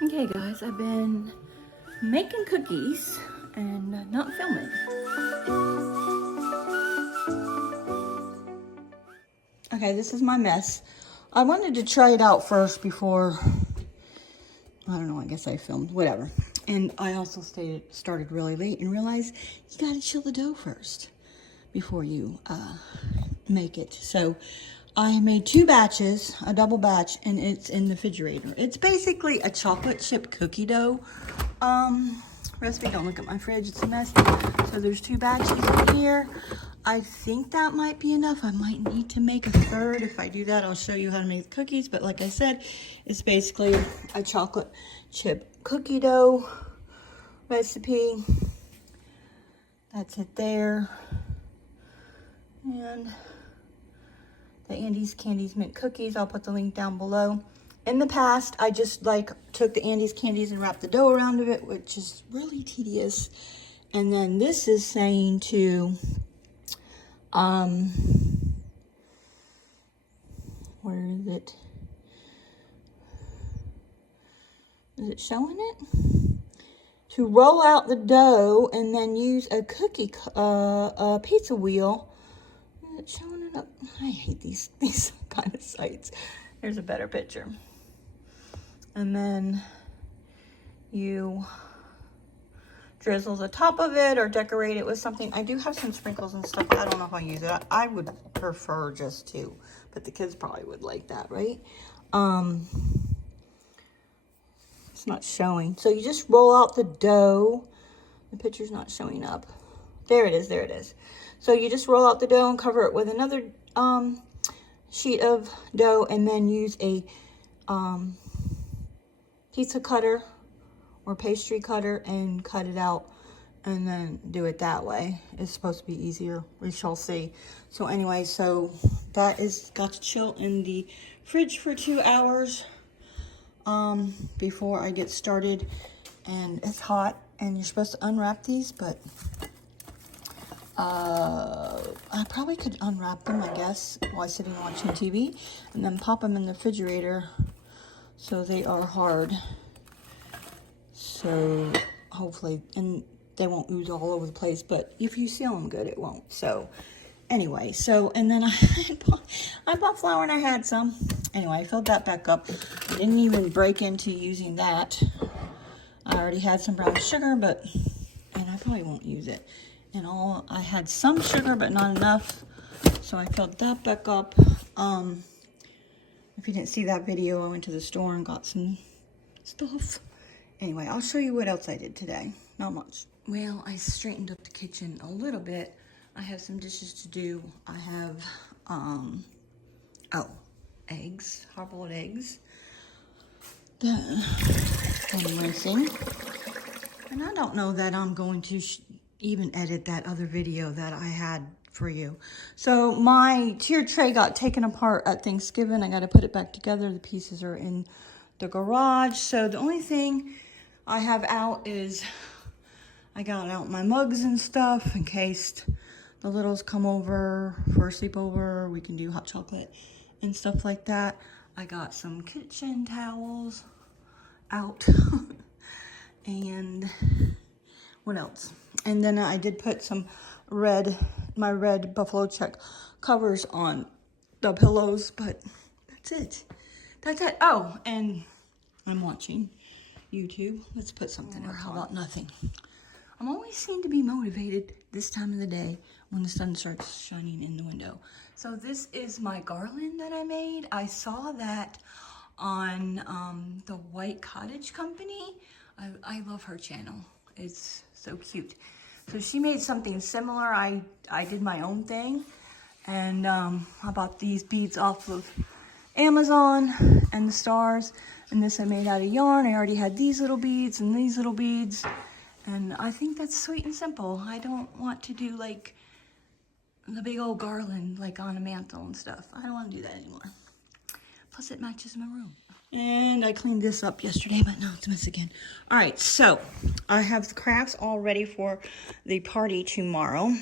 Okay guys, I've been making cookies and not filming. Okay, this is my mess. I wanted to try it out first before, I don't know, I guess I filmed, whatever. And I also started really late and realized you gotta chill the dough first before you make it. So I made 2 batches, a double batch, and it's in the refrigerator. It's basically a chocolate chip cookie dough recipe. Don't look at my fridge, it's a mess. So there's 2 batches in here. I think that might be enough. I might need to make a third. If I do that, I'll show you how to make the cookies. But like I said, it's basically a chocolate chip cookie dough recipe. That's it there. And the Andes Candies Mint Cookies, I'll put the link down below. In the past, I just took the Andes Candies and wrapped the dough around it, which is really tedious. And then this is saying to, where is it? Is it showing it? To roll out the dough and then use a a pizza wheel. Is it showing it up? I hate these kind of sites. Here's a better picture. And then you drizzle the top of it or decorate it with something. I do have some sprinkles and stuff. I don't know if I'll use it. I would prefer just 2, but the kids probably would like that, right? It's not showing. So you just roll out the dough. The picture's not showing up. There it is, there it is. So you just roll out the dough and cover it with another sheet of dough, and then use a pizza cutter or pastry cutter and cut it out, and then do it that way. It's supposed to be easier. We shall see. So anyway, so that is got to chill in the fridge for 2 hours before I get started. And it's hot, and you're supposed to unwrap these, but I probably could unwrap them, I guess, while sitting watching TV, and then pop them in the refrigerator so they are hard. So hopefully, and they won't ooze all over the place, but if you seal them good, it won't. So anyway, so, and then I bought flour and I had some. Anyway, I filled that back up. I didn't even break into using that. I already had some brown sugar, and I probably won't use it. And I had some sugar, but not enough. So I filled that back up. If you didn't see that video, I went to the store and got some stuff. Anyway, I'll show you what else I did today. Not much. Well, I straightened up the kitchen a little bit. I have some dishes to do. I have, eggs, hard-boiled eggs. I'm rinsing. And I don't know that I'm going to even edit that other video that I had for you. So my tier tray got taken apart at Thanksgiving. I got to put it back together. The pieces are in the garage. So the only thing I have out is I got out my mugs and stuff in case the littles come over for a sleepover. We can do hot chocolate and stuff like that. I got some kitchen towels out. And what else? And then I did put some my red buffalo check covers on the pillows, but that's it. That's it. Oh, and I'm watching YouTube. Let's put something else. How about nothing? I'm always seem to be motivated this time of the day when the sun starts shining in the window. So this is my garland that I made. I saw that on the White Cottage Company. I love her channel. It's so cute. So she made something similar. I did my own thing. And I bought these beads off of Amazon and the stars. And this I made out of yarn. I already had these little beads and these little beads. And I think that's sweet and simple. I don't want to do like the big old garland like on a mantle and stuff. I don't want to do that anymore. Plus it matches my room. And I cleaned this up yesterday, but now it's a mess again. All right, so I have the crafts all ready for the party tomorrow.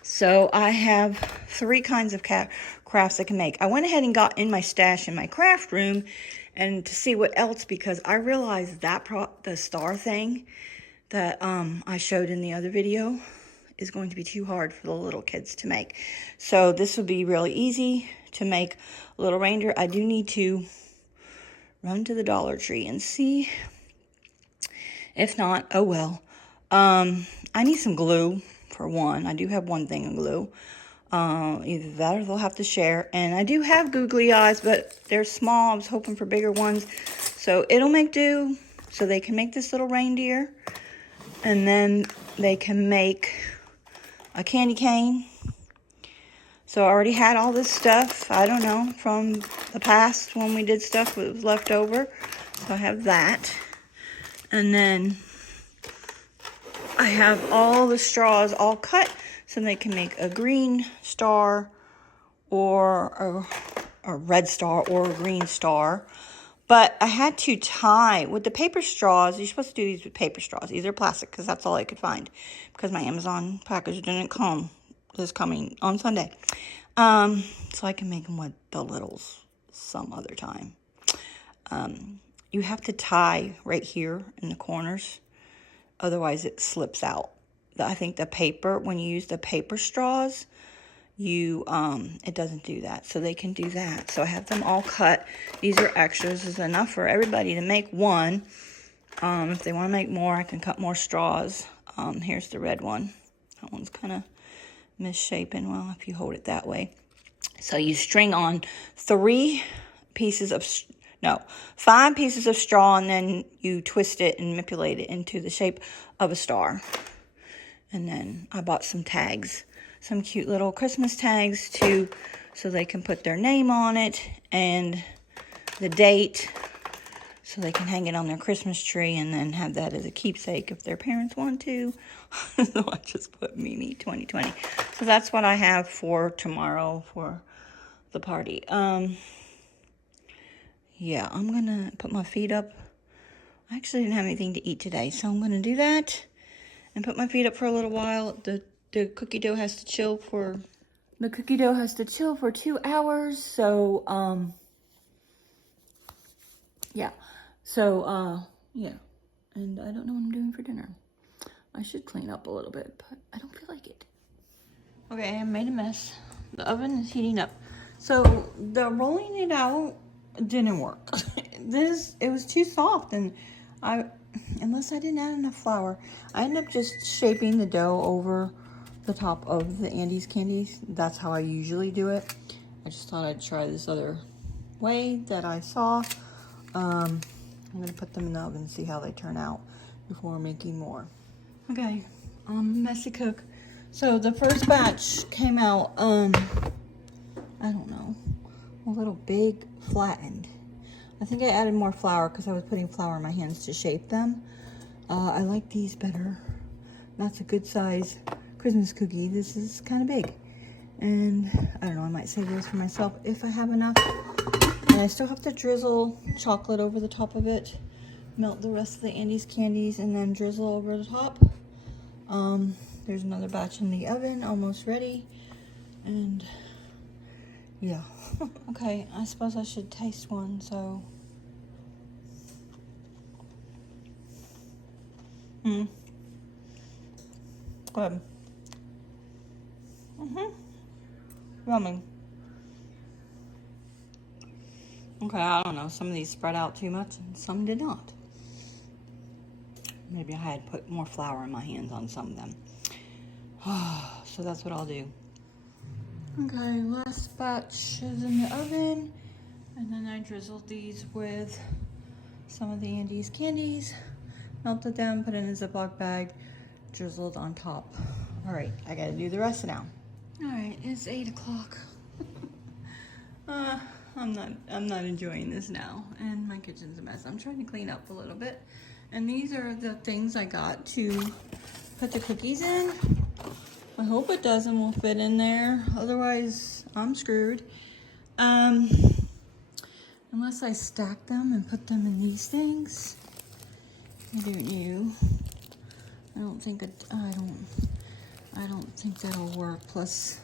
So I have 3 kinds of crafts I can make. I went ahead and got in my stash in my craft room and to see what else, because I realized that the star thing that I showed in the other video is going to be too hard for the little kids to make. So this would be really easy to make a little reindeer. I do need to run to the Dollar Tree and see. If not, oh well. I need some glue for one. I do have one thing of glue. Either that or they'll have to share. And I do have googly eyes, but they're small. I was hoping for bigger ones. So it'll make do. So they can make this little reindeer. And then they can make a candy cane. So I already had all this stuff, I don't know, from the past when we did stuff that was left over. So I have that. And then I have all the straws all cut so they can make a green star or a red star or a green star. But I had to tie with the paper straws. You're supposed to do these with paper straws. These are plastic because that's all I could find, because my Amazon package didn't come this coming on Sunday. So I can make them with the littles some other time. You have to tie right here in the corners. Otherwise it slips out. I think the paper, when you use the paper straws, it doesn't do that. So they can do that. So I have them all cut. These are extras. This is enough for everybody to make one. If they want to make more, I can cut more straws. Here's the red one. That one's kind of misshapen. Well, if you hold it that way. So you string on 5 pieces of straw, and then you twist it and manipulate it into the shape of a star. And then I bought some tags, some cute little Christmas tags too, so they can put their name on it and the date, so they can hang it on their Christmas tree and then have that as a keepsake if their parents want to. So I just put Mimi 2020. So that's what I have for tomorrow for the party. Yeah, I'm gonna put my feet up. I actually didn't have anything to eat today, so I'm gonna do that and put my feet up for a little while. The cookie dough has to chill for 2 hours. So yeah. So yeah. And I don't know what I'm doing for dinner. I should clean up a little bit, but I don't feel like it. Okay, I made a mess. The oven is heating up. So the rolling it out didn't work. It was too soft, and unless I didn't add enough flour, I ended up just shaping the dough over the top of the Andes candies. That's how I usually do it. I just thought I'd try this other way that I saw. I'm gonna put them in the oven and see how they turn out before making more. Okay, messy cook. So the first batch came out, I don't know, a little big, flattened. I think I added more flour because I was putting flour in my hands to shape them. I like these better. That's a good size Christmas cookie. This is kind of big. And I don't know, I might save those for myself if I have enough. And I still have to drizzle chocolate over the top of it. Melt the rest of the Andes candies and then drizzle over the top. There's another batch in the oven, almost ready. And yeah. Okay, I suppose I should taste one, so. Good. Yummy. Okay, I don't know. Some of these spread out too much and some did not. Maybe I had put more flour in my hands on some of them. So that's what I'll do. Okay, last batch is in the oven. And then I drizzled these with some of the Andes candies. Melted them, put in a Ziploc bag, drizzled on top. All right, I gotta do the rest now. All right, it's 8 o'clock. I'm not enjoying this now, and my kitchen's a mess. I'm trying to clean up a little bit. And these are the things I got to put the cookies in. I hope it does and will fit in there. Otherwise, I'm screwed. Unless I stack them and put them in these things. I don't know. I don't think that'll work. Plus,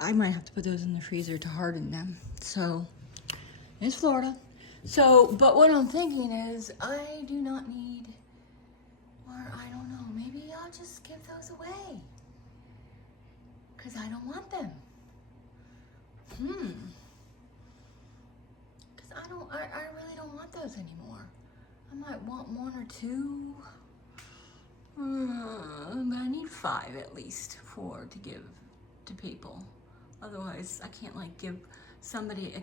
I might have to put those in the freezer to harden them. So, It's Florida. So, but what I'm thinking is I do not need, or I don't know, maybe I'll just give those away. Because I don't want them. Because I really don't want those anymore. I might want one or two. But I need 5 at least to give to people. Otherwise, I can't like give somebody a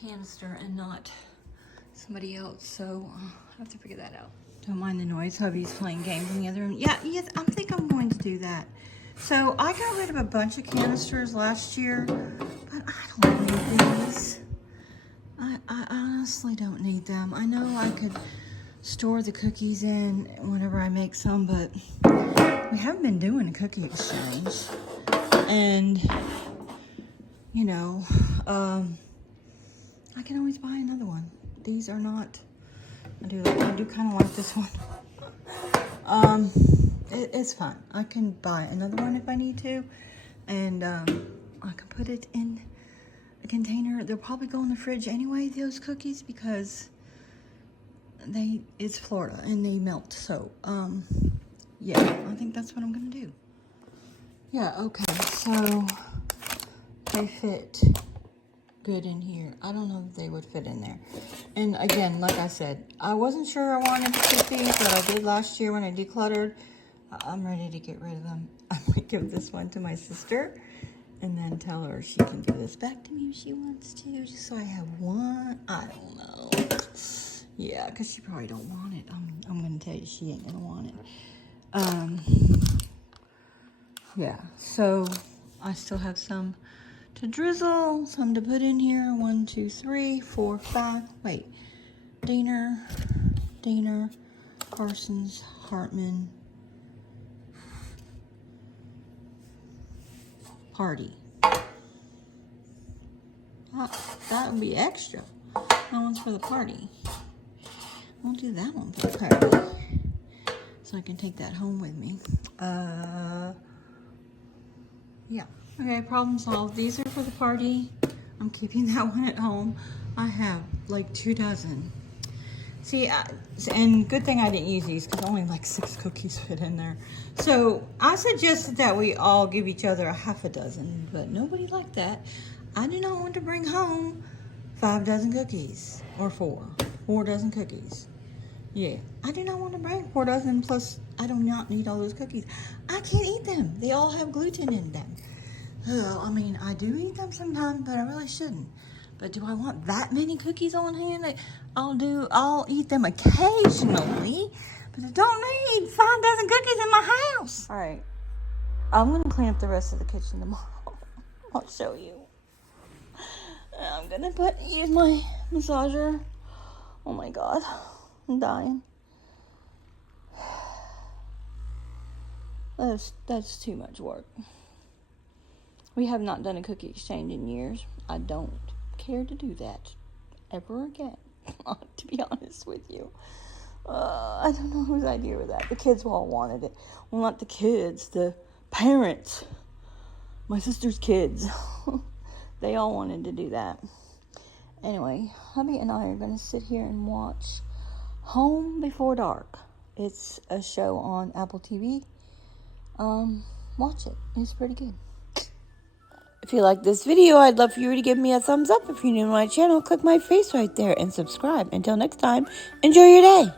canister and not somebody else. So I have to figure that out. Don't mind the noise. Hubby's playing games in the other room. Yeah, yes, I think I'm going to do that. So I got rid of a bunch of canisters last year, but I don't need these. I honestly don't need them. I know I could store the cookies in whenever I make some, but we haven't been doing a cookie exchange. And, you know, I can always buy another one. These are not, I do kind of like this one. It's fine. I can buy another one if I need to. And I can put it in a container. They'll probably go in the fridge anyway, those cookies, because it's Florida and they melt. So, yeah, I think that's what I'm going to do. Yeah, okay, so they fit good in here. I don't know if they would fit in there. And again, like I said, I wasn't sure I wanted to keep these, but I did last year when I decluttered. I'm ready to get rid of them. I might give this one to my sister and then tell her she can give this back to me if she wants to, just so I have one. I don't know. Yeah, because she probably don't want it. I'm going to tell you she ain't going to want it. Yeah, so I still have some to drizzle, some to put in here. 1, 2, 3, 4, 5. Wait. Diener, Carson's, Hartman, Party. That would be extra. That one's for the party. We'll do that one for the party, so I can take that home with me. Yeah. Okay, problem solved. These are for the party. I'm keeping that one at home. I have like 2 dozen. See, and good thing I didn't use these because only like 6 cookies fit in there. So I suggested that we all give each other a half a dozen, but nobody liked that. I do not want to bring home 5 dozen cookies, or 4 dozen cookies. Yeah, I do not want to bring 4 dozen, plus I do not need all those cookies. I can't eat them. They all have gluten in them. I mean, I do eat them sometimes, but I really shouldn't. But do I want that many cookies on hand? I'll eat them occasionally, but I don't need 5 dozen cookies in my house. All right, I'm gonna clean up the rest of the kitchen tomorrow. I'll show you. I'm gonna use my massager. Oh my God, I'm dying. That's too much work. We have not done a cookie exchange in years. I don't care to do that ever again, to be honest with you. I don't know whose idea was that. The kids all wanted it. Well, not the kids, the parents. My sister's kids. They all wanted to do that. Anyway, hubby and I are going to sit here and watch Home Before Dark. It's a show on Apple TV. Watch it. It's pretty good. If you like this video, I'd love for you to give me a thumbs up. If you're new to my channel, click my face right there and subscribe. Until next time, enjoy your day.